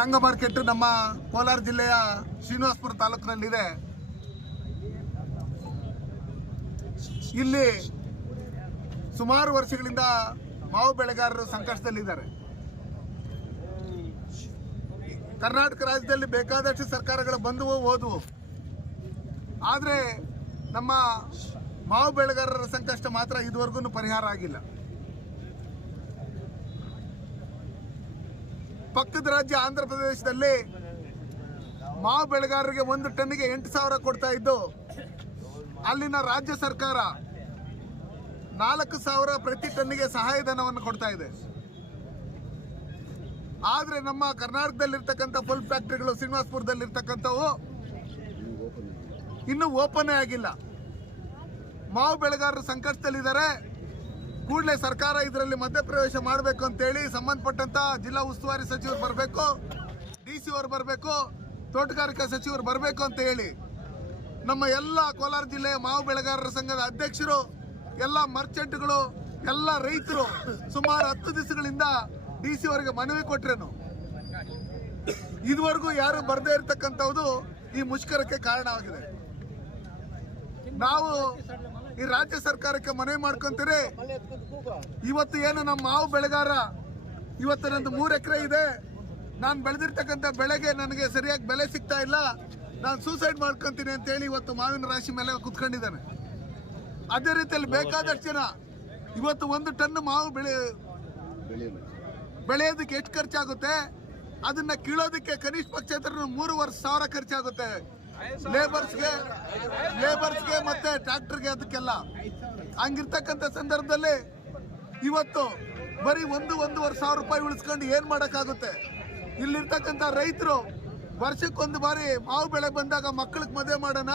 ಅಂಗ ಮಾರ್ಕೆಟ್ ನಮ್ಮ ಕೋಲಾರ ಜಿಲ್ಲೆಯ ಶ್ರೀನಿವಾಸಪುರ ತಾಲೂಕಿನಲ್ಲಿದೆ. ಇಲ್ಲಿ ಸುಮಾರು ವರ್ಷಗಳಿಂದ ಮಾವು ಬೆಳೆಗಾರರು ಸಂಕಷ್ಟದಲ್ಲಿದ್ದಾರೆ. ಕರ್ನಾಟಕ ರಾಜ್ಯದಲ್ಲಿ ಬೇಕಾದಷ್ಟು ಸರ್ಕಾರಗಳು ಬಂದುವು ಹೋದವು. ಆದರೆ ನಮ್ಮ ಮಾವು ಬೆಳೆಗಾರರ ಸಂಕಷ್ಟ ಮಾತ್ರ ಇದುವರೆಗೂ ಪರಿಹಾರ ಆಗಿಲ್ಲ. ಪಕ್ಕದ ರಾಜ್ಯ ಆಂಧ್ರ ಪ್ರದೇಶದಲ್ಲಿ ಮಾವು ಬೆಳೆಗಾರರಿಗೆ ಒಂದು ಟನ್ನಿಗೆ ಎಂಟು ಸಾವಿರ ಕೊಡ್ತಾ ಇದ್ದು, ಅಲ್ಲಿನ ರಾಜ್ಯ ಸರ್ಕಾರ ನಾಲ್ಕು ಸಾವಿರ ಪ್ರತಿ ಟನ್ನಿಗೆ ಸಹಾಯಧನವನ್ನು ಕೊಡ್ತಾ ಇದೆ. ಆದರೆ ನಮ್ಮ ಕರ್ನಾಟಕದಲ್ಲಿರ್ತಕ್ಕಂಥ ಫುಲ್ ಫ್ಯಾಕ್ಟರಿಗಳು ಶ್ರೀನಿವಾಸಪುರದಲ್ಲಿರ್ತಕ್ಕಂಥವು ಇನ್ನೂ ಓಪನ್ ಆಗಿಲ್ಲ. ಮಾವು ಬೆಳೆಗಾರರು ಸಂಕಷ್ಟದಲ್ಲಿದ್ದಾರೆ. ಕೂಡಲೇ ಸರ್ಕಾರ ಇದರಲ್ಲಿ ಮಧ್ಯಪ್ರವೇಶ ಮಾಡಬೇಕು ಅಂತೇಳಿ ಸಂಬಂಧಪಟ್ಟಂತ ಜಿಲ್ಲಾ ಉಸ್ತುವಾರಿ ಸಚಿವರು ಬರಬೇಕು, ಡಿ ಸಿ ಅವರು ಬರಬೇಕು, ತೋಟಗಾರಿಕಾ ಸಚಿವರು ಬರಬೇಕು ಅಂತ ಹೇಳಿ ನಮ್ಮ ಎಲ್ಲ ಕೋಲಾರ ಜಿಲ್ಲೆಯ ಮಾವು ಬೆಳೆಗಾರರ ಸಂಘದ ಅಧ್ಯಕ್ಷರು, ಎಲ್ಲ ಮರ್ಚೆಂಟ್ಗಳು, ಎಲ್ಲ ರೈತರು ಸುಮಾರು ಹತ್ತು ದಿವಸಗಳಿಂದ ಡಿ ಸಿ ಅವರಿಗೆ ಮನವಿ ಕೊಟ್ರೇನು? ಇದುವರೆಗೂ ಯಾರು ಬರದೇ ಇರತಕ್ಕಂಥದ್ದು ಈ ಮುಷ್ಕರಕ್ಕೆ ಕಾರಣವಾಗಿದೆ ನಾವು ಈ ರಾಜ್ಯ ಸರ್ಕಾರಕ್ಕೆ ಮನವಿ ಮಾಡ್ಕೊಂತೀರಿ? ಇವತ್ತು ಏನು ನಮ್ಮ ಮಾವು ಬೆಳೆಗಾರ? ಇವತ್ತು ನಂದು ಮೂರು ಎಕರೆ ಇದೆ. ನಾನು ಬೆಳೆದಿರ್ತಕ್ಕಂಥ ಬೆಳೆಗೆ ನನಗೆ ಸರಿಯಾಗಿ ಬೆಲೆ ಸಿಗ್ತಾ ಇಲ್ಲ. ನಾನು ಸೂಸೈಡ್ ಮಾಡ್ಕೊಂತೀನಿ ಅಂತೇಳಿ ಇವತ್ತು ಮಾವಿನ ರಾಶಿ ಮೇಲೆ ಕುತ್ಕೊಂಡಿದ್ದಾನೆ. ಅದೇ ರೀತಿಯಲ್ಲಿ ಬೇಕಾದಷ್ಟು ಜನ ಇವತ್ತು ಒಂದು ಟನ್ ಮಾವು ಬೆಳೆ ಬೆಳೆಯೋದಕ್ಕೆ ಎಷ್ಟು ಖರ್ಚಾಗುತ್ತೆ? ಅದನ್ನ ಕೀಳೋದಕ್ಕೆ ಕನಿಷ್ಠ ಪಕ್ಷ ಮೂರುವರೆ ಸಾವಿರ ಖರ್ಚಾಗುತ್ತೆ. ಲೇಬರ್ಸ್ಗೆ ಲೇಬರ್ಸ್ಗೆ ಮತ್ತೆ ಟ್ರ್ಯಾಕ್ಟರ್ಗೆ ಅದಕ್ಕೆಲ್ಲ. ಹಂಗಿರ್ತಕ್ಕಂಥ ಸಂದರ್ಭದಲ್ಲಿ ಇವತ್ತು ಬರೀ ಒಂದು ಒಂದೂವರೆ ಸಾವಿರ ರೂಪಾಯಿ ಉಳಿಸ್ಕೊಂಡು ಏನು ಮಾಡೋಕ್ಕಾಗುತ್ತೆ? ಇಲ್ಲಿರ್ತಕ್ಕಂಥ ರೈತರು ವರ್ಷಕ್ಕೊಂದು ಬಾರಿ ಮಾವು ಬೆಳೆ ಬಂದಾಗ ಮಕ್ಕಳಿಗೆ ಮದುವೆ ಮಾಡೋಣ,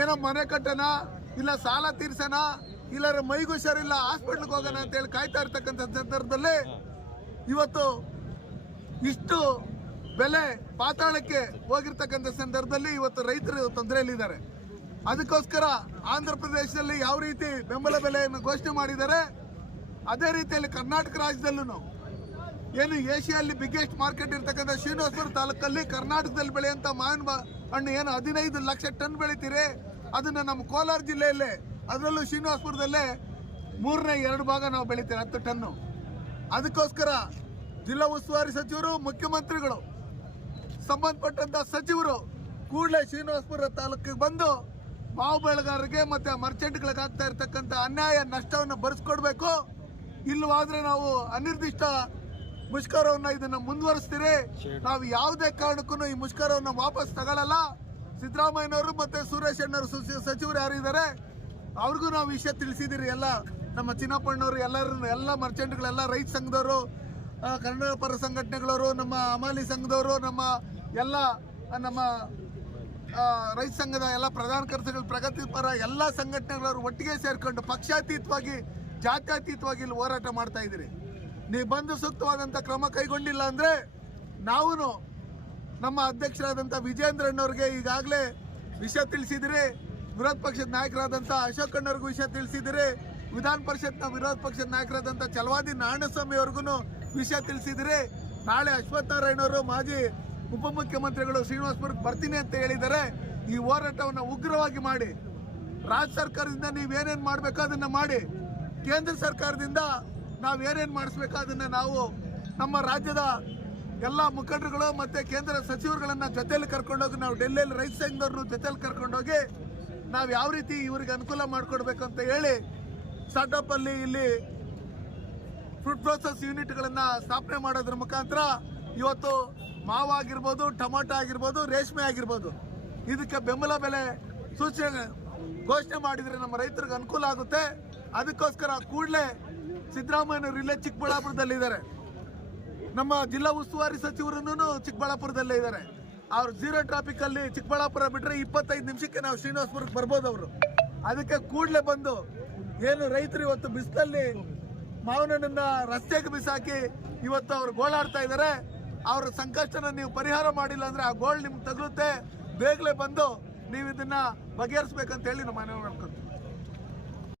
ಏನೋ ಮನೆ ಕಟ್ಟೋಣ, ಇಲ್ಲ ಸಾಲ ತೀರ್ಸೋಣ ಇಲ್ಲಾರ ಮೈಗೆ ಹುಷಾರಿಲ್ಲ ಹಾಸ್ಪಿಟ್ಲ್ಗೆ ಹೋಗೋಣ ಅಂತೇಳಿ ಕಾಯ್ತಾ ಇರ್ತಕ್ಕಂಥ ಸಂದರ್ಭದಲ್ಲಿ ಇವತ್ತು ಇಷ್ಟು ಬೆಲೆ ಪಾತಾಳಕ್ಕೆ ಹೋಗಿರ್ತಕ್ಕಂಥ ಸಂದರ್ಭದಲ್ಲಿ ಇವತ್ತು ರೈತರು ತೊಂದರೆಯಲ್ಲಿದ್ದಾರೆ. ಅದಕ್ಕೋಸ್ಕರ ಆಂಧ್ರ ಪ್ರದೇಶದಲ್ಲಿ ಯಾವ ರೀತಿ ಬೆಂಬಲ ಬೆಲೆಯನ್ನು ಘೋಷಣೆ ಮಾಡಿದ್ದಾರೆ, ಅದೇ ರೀತಿಯಲ್ಲಿ ಕರ್ನಾಟಕ ರಾಜ್ಯದಲ್ಲೂ ಏನು ಏಷ್ಯಾದಲ್ಲಿ ಬಿಗ್ಗೆಸ್ಟ್ ಮಾರ್ಕೆಟ್ ಇರ್ತಕ್ಕಂಥ ಶ್ರೀನಿವಾಸಪುರ ತಾಲೂಕಲ್ಲಿ ಕರ್ನಾಟಕದಲ್ಲಿ ಬೆಳೆಯುವಂಥ ಮಾವಿನ ಹಣ್ಣು ಏನು ಹದಿನೈದು ಲಕ್ಷ ಟನ್ ಬೆಳಿತೀರಿ ಅದನ್ನ ನಮ್ಮ ಕೋಲಾರ ಜಿಲ್ಲೆಯಲ್ಲೇ, ಅದರಲ್ಲೂ ಶ್ರೀನಿವಾಸಪುರದಲ್ಲೇ ಮೂರನೇ ಎರಡು ಭಾಗ ನಾವು ಬೆಳಿತೀವಿ, ಹತ್ತು ಟನ್ನು. ಅದಕ್ಕೋಸ್ಕರ ಜಿಲ್ಲಾ ಉಸ್ತುವಾರಿ ಸಚಿವರು, ಮುಖ್ಯಮಂತ್ರಿಗಳು ಸಂಬಂಧಪಟ್ಟಂತ ಸಚಿವರು ಕೂಡಲೇ ಶ್ರೀನಿವಾಸಪುರ ತಾಲೂಕಿಗೆ ಬಂದು ಮಾವು ಬೆಳೆಗಾರರಿಗೆ ಮತ್ತೆ ಮರ್ಚೆಂಟ್ಗಳಿಗೆ ಆಗ್ತಾ ಇರ್ತಕ್ಕಂಥ ಅನ್ಯಾಯ ನಷ್ಟವನ್ನು ಭರಿಸ್ಕೊಡ್ಬೇಕು ಇಲ್ಲವಾದ್ರೆ ನಾವು ಅನಿರ್ದಿಷ್ಟ ಮುಷ್ಕರವನ್ನ ಇದನ್ನ ಮುಂದುವರಿಸ್ತೀರಿ. ನಾವು ಯಾವುದೇ ಕಾರಣಕ್ಕೂ ಈ ಮುಷ್ಕರವನ್ನ ವಾಪಸ್ ತಗೊಳ್ಳಲ್ಲ ಸಿದ್ದರಾಮಯ್ಯನವರು ಮತ್ತೆ ಸುರೇಶ್ ಅಣ್ಣವರು ಸಚಿವರು ಯಾರಿದ್ದಾರೆ ಅವ್ರಿಗೂ ನಾವು ವಿಷಯ ತಿಳಿಸಿದಿರಿ. ಎಲ್ಲ ನಮ್ಮ ಚಿನ್ನಪ್ಪಣ್ಣವರು ಎಲ್ಲರೂ ಎಲ್ಲ ಮರ್ಚೆಂಟ್ಗಳೆಲ್ಲ ರೈತ ಸಂಘದವರು ಕನ್ನಡ ಪರ ಸಂಘಟನೆಗಳವರು, ನಮ್ಮ ಅಮಾಲಿ ಸಂಘದವರು, ನಮ್ಮ ಎಲ್ಲ ನಮ್ಮ ರೈತ ಸಂಘದ ಎಲ್ಲ ಪ್ರಧಾನ ಕರ್ತೃಗಳು ಪ್ರಗತಿಪರ ಎಲ್ಲ ಸಂಘಟನೆಗಳವರು ಒಟ್ಟಿಗೆ ಸೇರ್ಕೊಂಡು ಪಕ್ಷಾತೀತವಾಗಿ, ಜಾತ್ಯಾತೀತವಾಗಿ ಇಲ್ಲಿ ಹೋರಾಟ ಮಾಡ್ತಾ ಇದ್ದೀರಿ. ನೀವು ಬಂದು ಸೂಕ್ತವಾದಂಥ ಕ್ರಮ ಕೈಗೊಂಡಿಲ್ಲ ಅಂದ್ರೆ ನಾವು ನಮ್ಮ ಅಧ್ಯಕ್ಷರಾದಂಥ ವಿಜೇಂದ್ರಣ್ಣವ್ರಿಗೆ ಈಗಾಗಲೇ ವಿಷಯ ತಿಳಿಸಿದಿರಿ, ವಿರೋಧ ಪಕ್ಷದ ನಾಯಕರಾದಂಥ ಅಶೋಕ್ ಅಣ್ಣವ್ರಿಗೂ ವಿಷಯ ತಿಳಿಸಿದಿರಿ, ವಿಧಾನ ಪರಿಷತ್ನ ವಿರೋಧ ಪಕ್ಷದ ನಾಯಕರಾದಂಥ ಚಲವಾದಿ ನಾರಾಯಣಸ್ವಾಮಿ ಅವ್ರಿಗೂ ವಿಷಯ ತಿಳಿಸಿದಿರಿ. ನಾಳೆ ಅಶ್ವತ್ಥನಾರಾಯಣವರು ಮಾಜಿ ಉಪಮುಖ್ಯಮಂತ್ರಿಗಳು ಶ್ರೀನಿವಾಸಪುರಕ್ಕೆ ಬರ್ತೀನಿ ಅಂತ ಹೇಳಿದರೆ ಈ ಹೋರಾಟವನ್ನು ಉಗ್ರವಾಗಿ ಮಾಡಿ, ರಾಜ್ಯ ಸರ್ಕಾರದಿಂದ ನೀವೇನೇನ್ ಮಾಡಬೇಕೋ ಅದನ್ನ ಮಾಡಿ, ಕೇಂದ್ರ ಸರ್ಕಾರದಿಂದ ನಾವು ಏನೇನ್ ಮಾಡಿಸ್ಬೇಕೋ ಅದನ್ನ ನಾವು ನಮ್ಮ ರಾಜ್ಯದ ಎಲ್ಲ ಮುಖಂಡರುಗಳು ಮತ್ತೆ ಕೇಂದ್ರ ಸಚಿವರುಗಳನ್ನು ಜೊತೆಯಲ್ಲಿ ಕರ್ಕೊಂಡೋಗಿ, ನಾವು ಡೆಲ್ಲಿಯಲ್ಲಿ ರೈತ ಸಂಘದವ್ರನ್ನ ಜೊತೆಯಲ್ಲಿ ಕರ್ಕೊಂಡೋಗಿ ನಾವು ಯಾವ ರೀತಿ ಇವರಿಗೆ ಅನುಕೂಲ ಮಾಡಿಕೊಡ್ಬೇಕು ಅಂತ ಹೇಳಿ ಸ್ಟಾರ್ಟಪ್ ಅಲ್ಲಿ ಇಲ್ಲಿ ಫ್ರೂಟ್ ಪ್ರೋಸೆಸ್ ಯೂನಿಟ್ಗಳನ್ನು ಸ್ಥಾಪನೆ ಮಾಡೋದ್ರ ಮುಖಾಂತರ ಇವತ್ತು ಮಾವು ಆಗಿರ್ಬೋದು ಟೊಮಾಟೊ ಆಗಿರ್ಬೋದು, ರೇಷ್ಮೆ ಆಗಿರ್ಬೋದು. ಇದಕ್ಕೆ ಬೆಂಬಲ ಬೆಲೆ ಸೂಚನೆ ಘೋಷಣೆ ಮಾಡಿದ್ರೆ ನಮ್ಮ ರೈತರಿಗೆ ಅನುಕೂಲ ಆಗುತ್ತೆ. ಅದಕ್ಕೋಸ್ಕರ ಕೂಡಲೇ ಸಿದ್ದರಾಮಯ್ಯನವರು ಇಲ್ಲೇ ಚಿಕ್ಕಬಳ್ಳಾಪುರದಲ್ಲಿದ್ದಾರೆ. ನಮ್ಮ ಜಿಲ್ಲಾ ಉಸ್ತುವಾರಿ ಸಚಿವರನ್ನು ಚಿಕ್ಕಬಳ್ಳಾಪುರದಲ್ಲೇ ಇದ್ದಾರೆ. ಅವ್ರು ಝೀರೋ ಟ್ರಾಫಿಕ್ ಅಲ್ಲಿ ಚಿಕ್ಕಬಳ್ಳಾಪುರ ಬಿಟ್ಟರೆ ಇಪ್ಪತ್ತೈದು ನಿಮಿಷಕ್ಕೆ ನಾವು ಶ್ರೀನಿವಾಸಪುರಕ್ಕೆ ಬರ್ಬೋದು ಅವರು. ಅದಕ್ಕೆ ಕೂಡಲೇ ಬಂದು ಏನು ರೈತರು ಇವತ್ತು ಬಿಸಿಲಲ್ಲಿ ಮಾವನನ್ನ ರಸ್ತೆಗೆ ಬಿಸಾಕಿ ಇವತ್ತು ಅವ್ರು ಗೋಳಾಡ್ತಾ ಇದ್ದಾರೆ. ಅವ್ರ ಸಂಕಷ್ಟನ ನೀವು ಪರಿಹಾರ ಮಾಡಿಲ್ಲ ಅಂದ್ರೆ ಆ ಗೋಲ್ಡ್ ನಿಮ್ಗೆ ತಗಲುತ್ತೆ. ಬೇಗಲೇ ಬಂದು ನೀವು ಇದನ್ನ ಬಗೆಹರಿಸ್ಬೇಕಂತ ಹೇಳಿ ನಮ್ಮ ಮನವಿ ಮಾಡ್ಕೊತೀವಿ